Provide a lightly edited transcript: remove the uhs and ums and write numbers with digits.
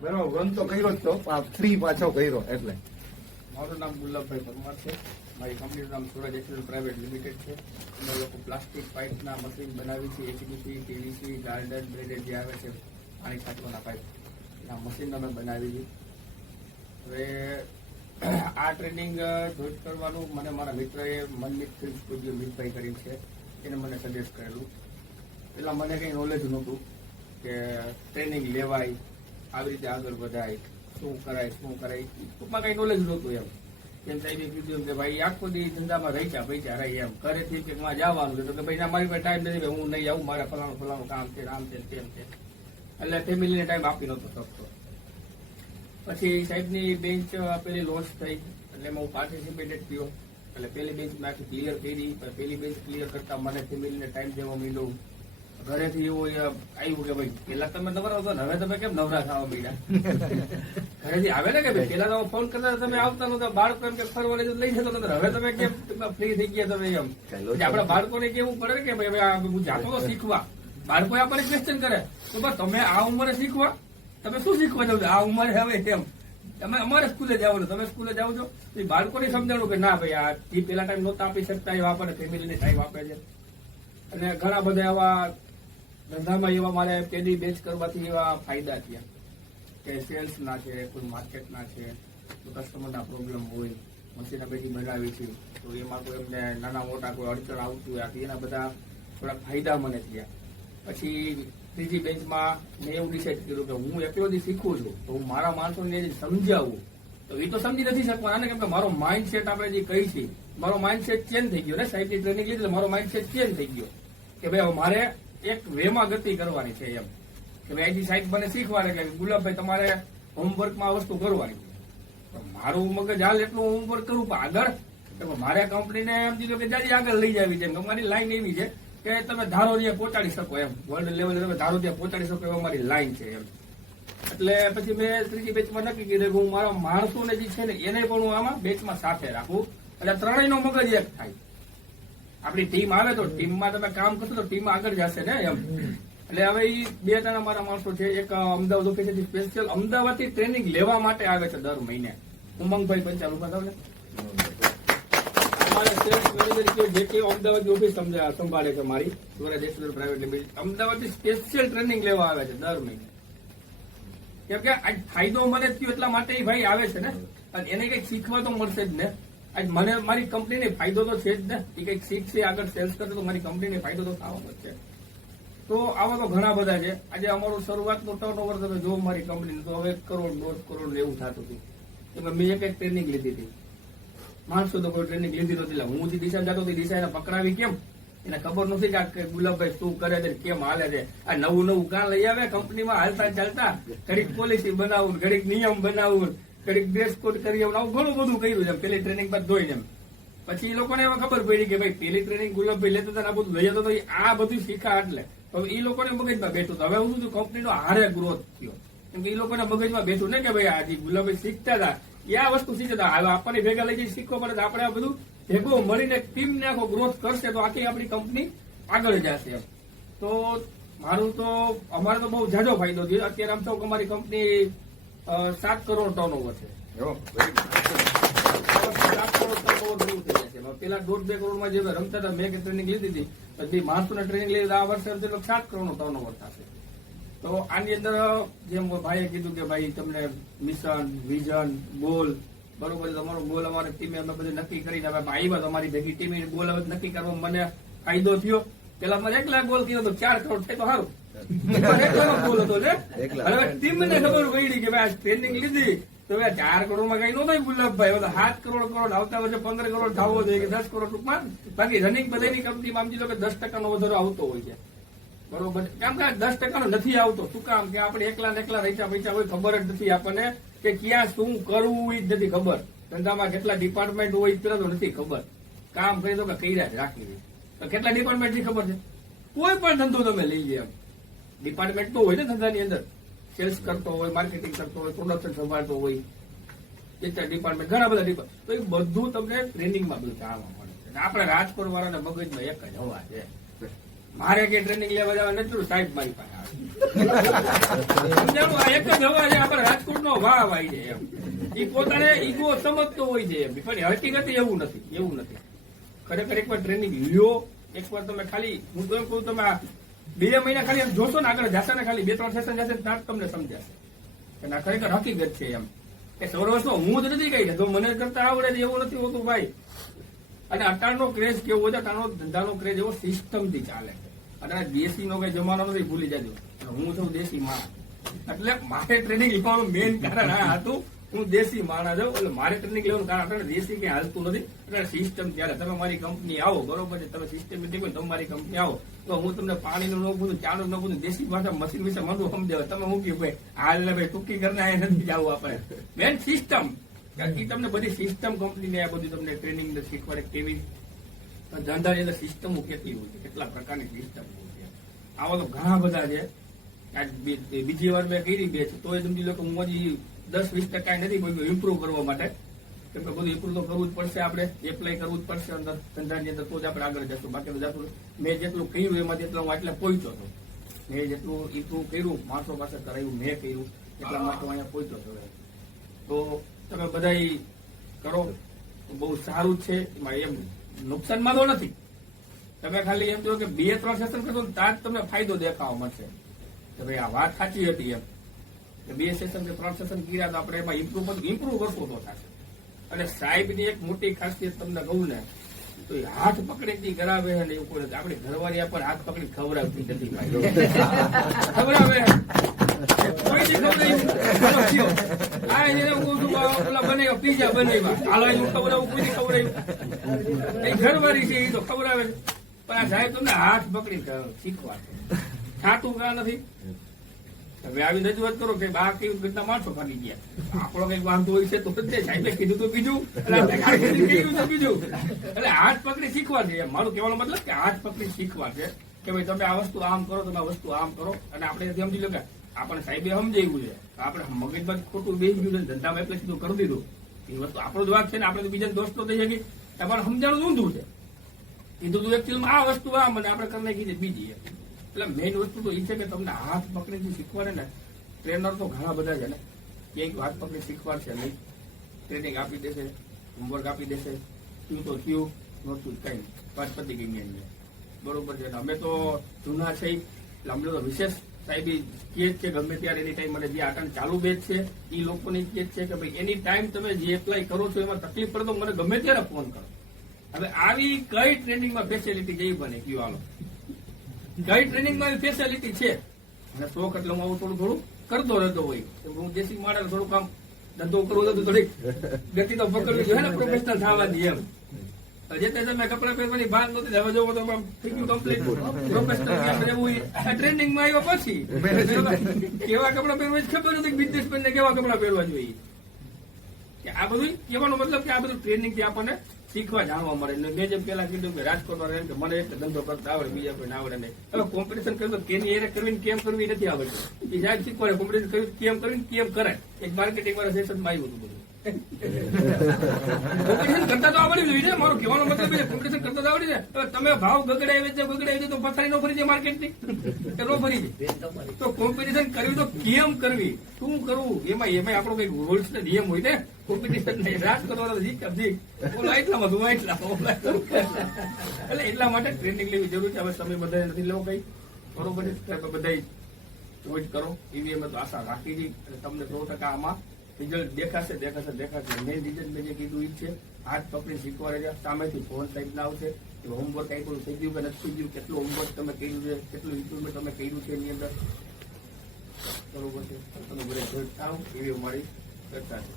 બરાબર, રન તો કર્યો જ તો, ફ્રી પાછો કર્યો એટલે. મારું નામ ગુલાબભાઈ પરમાર છે. મારી કંપનીનું નામ સુરજ એક્સેલ પ્રાઇવેટ લિમિટેડ છે. અમે લોકો પ્લાસ્ટિક પાઇપના મશીન બનાવી છે. એચડીસી, પીવીસી, ગાર્ડન, બ્રેડેડ જે આવે છે પાણી છાંટવાના પાઇપ, એના મશીન અમે બનાવી છે. હવે આ ટ્રેનિંગ જોઈન કરવાનું મને મારા મિત્રએ મનમિત ફિલ્મ સ્ટુડિયો મિતભાઈ કરીને છે, એને મને સજેસ્ટ કરેલું. પેલા મને કંઈ નોલેજ નહોતું કે ટ્રેનિંગ લેવાય, આવી રીતે આગળ વધાય, શું કરાય ટૂંકમાં કઈ નોલેજ નહોતું એમ સાહેબે કીધું એમ કે ભાઈ આખો દી ધંધામાં રહી રહી એમ ઘરેથી કે માં જવાનું છે તો કે ભાઈ મારી પાસે ટાઈમ નથી, હું નહીં આવું, મારે ફલાણું કામ છે, આમ છે તેમ છે, એટલે ફેમિલીને ટાઈમ આપી નહોતો શકતો. પછી સાહેબની બેન્ચ પેલી લોન્ચ થઈ એટલે હું પાર્ટિસિપેટેડ થયો. એટલે પેલી બેન્ચ મેં આખી ક્લિયર કરી. પેલી બેન્ચ ક્લિયર કરતા મને ફેમિલીને ટાઈમ દેવા માંડ્યો. ઘરેથી એવું આવ્યું કે ભાઈ પેલા તમે નવરા હતો ને હવે તમે કેમ નવરા થવા માંડ્યા. ઘરેથી આવે ને કે ભાઈ પેલા તો ફોન કરતા તમે આવતા નતા, બાળકો એમ કે ફરવા લઈ જતો નતો, હવે તમે કેમ ફ્રી થઈ ગયા તમે એમ. આપડા બાળકોને કેવું પડે કે ભાઈ હું જાતો તો શીખવા. બાળકો આપણને ક્વેશ્ચન કરે તો બસ તમે આ ઉંમરે શીખવા, તમે શું શીખવા જાવ છો આ ઉંમરે હવે એમ. તમે અમારે સ્કૂલે જાવ છો, તમે સ્કૂલે જાવ છો તો બાળકોને સમજાણું કે ના ભાઈ આ પેલા ટાઈમ નહોતા આપી શકતા એવા આપણને ફેમિલીને ટાઈમ આપે છે. અને ઘણા બધા એવા ધંધામાં એવા મારે પેલી બેચ કરવાથી એવા ફાયદા થયા કે સેલ્સ ના છે, કોઈ માર્કેટ ના છે, કસ્ટમરના પ્રોબ્લેમ હોય, મશીન પેટી બનાવી છે તો એમાં કોઈ એમને નાના મોટા કોઈ અડચણ આવતું હોય એના બધા થોડા ફાયદા મને થયા. પછી ત્રીજી બેન્ચમાં મેં એવું ડિસાઇડ કર્યું કે હું એકલો જ શીખું છું તો હું મારા માણસોને સમજાવું તો એ તો સમજી નથી શકવાના, કેમ કે મારો માઇન્ડસેટ આપણે જે કહી છે મારો માઇન્ડસેટ ચેન્જ થઈ ગયો ને. સાહેબની ટ્રેનિંગ લીધી મારો માઇન્ડસેટ ચેન્જ થઈ ગયો કે ભાઈ મારે એક વેમાં ગતિ કરવાની છે એમ કે ભાઈ અહીંથી સાહેબ મને શીખવાડે કે ગુલાબભાઈ તમારે હોમવર્કમાં આ વસ્તુ કરવાની છે. મારું મગજ હાલ એટલું હોમવર્ક કરું પણ આગળ મારે કંપનીને એમ કીધું કે જાજી આગળ લઈ જાવી છે. અમારી લાઈન એવી છે કે તમે ધારો ત્યાં પહોંચાડી શકો એમ, વર્લ્ડ લેવલે તમે ધારો ત્યાં પહોંચાડી શકો એવા મારી લાઈન છે એમ. એટલે પછી મેં ત્રીજી બેચમાં નક્કી કર્યું કે હું મારા માણસોને જે છે ને એને પણ હું આમાં બેચમાં સાથે રાખું એટલે ત્રણેયનો મગજ એક થાય. આપણી ટીમ આવે તો ટીમમાં તમે કામ કરશો તો ટીમ આગળ જશે ને એમ. એટલે હવે એ બે ત્રણ મારા માણસો છે, એક અમદાવાદ ઓફિસેથી સ્પેશિયલ અમદાવાદથી ટ્રેનિંગ લેવા માટે આવે છે દર મહિને. ઉમંગભાઈ પંચાલ ઉભા થાવ ને, અમારે સેલ્સ મેનેજર જે કે અમદાવાદ ઓફિસ સંભાળે છે મારી સુરજ એક્સેલ પ્રાઇવેટ લિમિટેડ, અમદાવાદથી સ્પેશિયલ ટ્રેનિંગ લેવા આવે છે દર મહિને. કેમ કે આજ ફાયદો મને થયો એટલા માટે એ ભાઈ આવે છે ને, અને એને કઈક શીખવા તો મળશે જ ને. આજ મને મારી કંપનીને ફાયદો તો છે જ ને, એ કઈક શીખશે આગળ સેલ્સ કરશે તો મારી કંપનીને ફાયદો તો થવાનો જ છે. તો આવા તો ઘણા બધા છે. આજે અમારું શરૂઆતનું ટર્નઓવર તમે જો મારી કંપનીનું તો હવે 1 કરોડ 1.5 કરોડ એવું થતું હતું. મેં એક ટ્રેનિંગ લીધી હતી, માણસો તો કોઈ ટ્રેનિંગ લીધી નહોતી. હું જે દિશા જતો હતી દિશા એને પકડાવી કેમ, એને ખબર નથી કે ગુલાબભાઈ શું કરે છે કેમ હાલે છે. આ નવું કાં લઈ આવે કંપનીમાં હાલતા ચાલતા, ઘડીક પોલિસી બનાવું, ઘડીક નિયમ બનાવું, ઘડીક ડ્રેસ કોડ કરી આવું, ઘણું બધું કર્યું છે પેલી ટ્રેનિંગ બાદ જોઈને એમ. પછી એ લોકોને એમાં ખબર પડી કે ભાઈ પેલી ટ્રેનિંગ ગુલાબભાઈ લેતા હતા આ બધું લઈ જતો તો આ બધું શીખા એટલે એ લોકોને મગજમાં બેઠું. હવે હું શું કંપનીનો હારે ગ્રોથ થયો કેમ કે એ લોકોને મગજમાં બેઠું ને કે ભાઈ આજે ગુલાબભાઈ શીખતા હતા એ આ વસ્તુ શીખતા હતા, હવે આપણને ભેગા લઈ જઈ શીખવા પડે તો આપણે આ બધું ભેગો મળીને ટીમને આખો ગ્રોથ કરશે તો આખી આપણી કંપની આગળ જશે એમ. તો મારું તો અમારે તો બહુ જાજો ફાયદો થયો. અત્યારે આમ તો અમારી કંપની 7 કરોડ ટર્નઓવર છે. 7 કરોડ ટર્નઓવર થઈ જશે. પેલા 1.5-2 કરોડમાં જે રમતા હતા મેં ટ્રેનિંગ લીધી હતી પછી માણસોને ટ્રેનિંગ લીધી આ વર્ષે 7 કરોડનું ટર્નઓવર થશે. તો આની અંદર જેમ ભાઈએ કીધું કે ભાઈ તમને મિશન, વિઝન, ગોલ બરોબર, તમારો ગોલ અમારી ટીમે અમે બધું નક્કી કરીને હવે આવ્યા તમારી ભેગી ટીમે ગોલ હવે નક્કી કરવા મને ફાયદો થયો. પેલા મને 1 લાખ ગોલ કર્યો તો 4 કરોડ થાય તો સારું ગોલ હતો ને. હવે ટીમને ખબર પડી કે ભાઈ ટ્રેનિંગ લીધી તો 4 કરોડમાં કઈ નો થાય ગુલાબભાઈ, 7 કરોડ આવતા વર્ષે 15 કરોડ થવો જોઈએ કે 10 કરોડ ટૂંકમાં. બાકી રનિંગ બધાની કંપનીમાં સમજી લો કે 10% વધારો આવતો હોય છે બરોબર. કેમ કે 10% નથી આવતો શું કામ કે આપણે એકલા રહેતા પૈસા હોય ખબર જ નથી આપણને કે ક્યાં શું કરવું એ જ નથી ખબર. ધંધામાં કેટલા ડિપાર્ટમેન્ટ હોય પેલા તો નથી ખબર. કામ કરી દો કે કર્યા જ રાખી દે તો કેટલા ડિપાર્ટમેન્ટ ની ખબર છે. કોઈ પણ ધંધો તમે લઈ લે એમ ડિપાર્ટમેન્ટ તો હોય ને ધંધાની અંદર, સેલ્સ કરતો હોય, માર્કેટિંગ કરતો હોય, પ્રોડક્શન સંભાળતો હોય, ડિપાર્ટમેન્ટ ઘણા બધા ડિપાર્ટમેન્ટ. તો એ બધું તમને ટ્રેનિંગમાં બધું જાણવા મળે છે. આપણે રાજકોટ વાળાના મગજમાં એક જ હવા છે, મારે કે ટ્રેનિંગ લેવા જવા નથી સાહેબ મારી પાસે સમજાણું? આ એક જ હવા છે, આપણે રાજકોટનો વાહ આવી છે એમ. એ પોતાને ઈગો સમજતો હોય છે એમ, પણ હકીકત એવું નથી. ખરેખર એકવાર ટ્રેનિંગ લ્યો, એકવાર તમે ખાલી, હું તો એમ કહું, તમે 2 મહિના ખાલી એમ જોશો ને, આગળ જશે ને, ખાલી 2-3 સેશન જશે ત્યાં તમને સમજાશે કે ના ખરેખર હકીકત છે એમ. કે સર્વસ્વ હું જ નથી કહી તો મને કરતા આવડે છે એવું નથી હોતું ભાઈ. અને અટાણનો ક્રેઝ કેવો હોય, અટાણનો ધંધાનો ક્રેઝ એવો સિસ્ટમથી ચાલે છે. અને દેશી નો કઈ જમાનો નથી, ભૂલી જાજો. હું છું દેશી માણસ, એટલે મારે ટ્રેનિંગ લેવાનું મેઇન કારણ આ હતું. હું દેશી માણસ છું, એટલે મારે ટ્રેનિંગ લેવાનું કારણ આપણે દેશી ક્યાં હાલતું નથી. એટલે સિસ્ટમ ત્યારે તમે મારી કંપની આવો, બરોબર છે, તમે સિસ્ટમેટિક હોય, તમે મારી કંપની આવો તો હું તમને પાણીનું ન પૂછું, ચાનું ન પૂછું, દેશી ભાષા મશીન વિશે મને સમજાવે. તમે હું કહ્યું ભાઈ હાલ ને ભાઈ ટૂંકી કરીને નથી જવું આપણે. મેન સિસ્ટમ, એ તમને બધી સિસ્ટમ કંપનીને આ બધું તમને ટ્રેનિંગ શીખવાડે કેવી ધંધાની અંદર સિસ્ટમો કેટલી હોય છે, કેટલા પ્રકારની સિસ્ટમ હોય છે. આવા તો ઘણા બધા છે. બીજી વાર મેં કરી બે છે તો એ સમજી લો કે હું હજી 10-20% નથી કોઈ ઇમ્પ્રુવ કરવા માટે. કેમ કે બધું ઇમ્પ્રુવ તો કરવું જ પડશે, આપણે એપ્લાય કરવું જ પડશે અંદર ધંધાની અંદર, તો જ આપણે આગળ જશું. બાકી જતું મેં જેટલું કર્યું એમાં જેટલું હું એટલે પહોંચ્યો હતો. મેં જેટલું ઇમ્પ્રુવ કર્યું, માણસો પાસે કરાયું, મેં કર્યું, એટલા માટે અહીંયા પહોંચ્યો હતો. તો તમે બધા કરો તો બહુ સારું જ છે. એમાં એમ નુકસાનમાં તો નથી. તમે ખાલી એમ કહો કે 2-3 સેશન કરશો ને ત્યાં જ તમને ફાયદો દેખાવા મળશે કે ભાઈ આ વાત સાચી હતી એમ. 2 સેશન કે 3 સેશન કર્યા તો આપણે એમાં ઇમ્પ્રુવ કરશું તો થશે. અને સાહેબની એક મોટી ખાસિયત તમને કહું ને તો એ હાથ પકડીથી કરાવે ને એવું કોઈ નથી. આપણી ઘરવાળી પણ હાથ પકડી ખવડાવતી નથી ખવડાવે કોઈથી ખવડાવ્યું આ એને કહું છું પેલા બનાવ્યો પીઝા બનાવ્યા હાલો હું ખવડાવું, કોઈથી ખવડાવ્યું એ ઘરવાળી છે એ તો ખવડાવે. પણ આ સાહેબ તમને હાથ પકડી શીખવા ખાતું કા નથી. હવે આવી રજૂઆત કરો કે આ કેવી રીતના માણસો ભાગી ગયા, આપણો કઈક વાંધો હોય છે તો સાહેબે કીધું તો બીજું, કીધું તો બીજું. એટલે હાથ પકડી શીખવા છે. મારું કહેવાનો મતલબ કે હાથ પકડી શીખવા છે કે ભાઈ તમે આ વસ્તુ આમ કરો, તમે આ વસ્તુ આમ કરો. અને આપણે સમજી લો કે આપણે સાહેબે સમજાવ્યું છે, આપણે મગજમાં ખોટું બેસી ગયું છે, ધંધામાં એટલે સીધું કરી દીધું. એ વસ્તુ આપણો જ વાત છે ને, આપણે તો બીજા દોસ્તો થઈ શકે. તમારે સમજાણું ઊંધું છે. કીધું તું એકચ્યુઅલમાં આ વસ્તુ આમ અને આપણે કરી નાખી બીજી. એટલે મેઇન વસ્તુ તો એ છે કે તમને હાથ પકડીથી શીખવાડે ને. ટ્રેનર તો ઘણા બધા છે ને, એક હાથ પકડી શીખવાડશે નહીં, ટ્રેનિંગ આપી દેશે, હોમવર્ક આપી દેશે, થયું તો થયું, નહોતું કઈ વાત પતી ગઈ મેન. બરોબર છે ને. અમે તો જૂના છે એટલે અમને તો વિશેષ સાહેબી કે છે ગમે ત્યારે એની ટાઈમ મને જે આટન ચાલુ બેચ છે એ લોકોની કે છે કે ભાઈ એની ટાઈમ તમે જે એપ્લાય કરો છો એમાં તકલીફ પડે તો મને ગમે ત્યારે ફોન કરો. હવે આવી કઈ ટ્રેનિંગમાં ફેસિલિટી જેવી બને કયું હાલો, કઈ ટ્રેનિંગમાં આવી ફેસિલિટી છે? અને શોખ એટલે હું આવું થોડું કરતો રહેતો હોય. હું દેશી માણસ થોડું કામ ધંધો કરવો તો થોડીક ગતિ તો પકડવી જોઈએ ને, પ્રોફેશનલ થવાની એમ. જે તે તમે કપડા પહેરવાની ભાન નહોતી, હવે જોવો તો થઈ ગયું કમ્પ્લીટ પ્રોફેશનલ ટ્રેનિંગમાં આવ્યા પછી કેવા કપડા પહેરવા ખબર નથી, બિઝનેસમેન ને કેવા કપડા પહેરવા જોઈએ. કે આ બધું કહેવાનો મતલબ કે આ બધું ટ્રેનિંગ થી આપણને શીખવા જાણવા મળે. મેં જેમ પેલા કીધું કે રાજકોટમાં રહે કે મને એટલે ધંધો કરતા આવડે, બીજા કોઈને આવડે નહીં. હવે કોમ્પિટિશન કર્યું તો તેની એરે કરવી કેમ કરવી નથી આવડતું. એ સાહેબ શીખવાડે કોમ્પિટિશન કર્યું કેમ કરવી કેમ કરાય. એક માર્કેટિંગ વાળા સેશનમાં આવ્યું હતું બધું. કોમ્પિટિશન કરતા તો આવડી જોઈએ ને, મારો કહેવાનો મતલબ છે કોમ્પિટિશન કરતા તો આવડી જાય. હવે તમે ભાવ ગગડાવી છે તો પથારી નો ફરી જાય માર્કેટની કે નો ફરી જાય. તો કોમ્પિટિશન કરવી તો કેમ કરવી, શું કરવું, એમાં આપણો કઈક રૂલ્સ ને નિયમ હોય ને. કોમ્પિટિશન નહીં, રાજ કરવાનો ઓલા એટલામાં તું એટલા એટલે એટલા માટે ટ્રેનિંગ લેવી જરૂર છે. હવે સમય બધા નથી લેવો કઈ, બરોબર છે. બધા જોઈન્ટ કરો એવી અમે તો આશા રાખી હતી. તમને 100% આમાં રિઝલ્ટ દેખાશે. મેઇન રિઝલ્ટ મેં જે કીધું એ છે હાથ પકડી શીખવાડે છે. સામેથી ફોન ટાઈપ ના આવશે કે હોમવર્ક આપ્યું થઈ ગયું કે નથી ગયું, કેટલું હોમવર્ક તમે કર્યું છે, કેટલું ઇમ્પ્રુવમેન્ટ તમે કર્યું છે એની અંદર, બરોબર છે. તમે બધા જોઈન્ટ થાવ એવી અમારી ચર્ચા છે.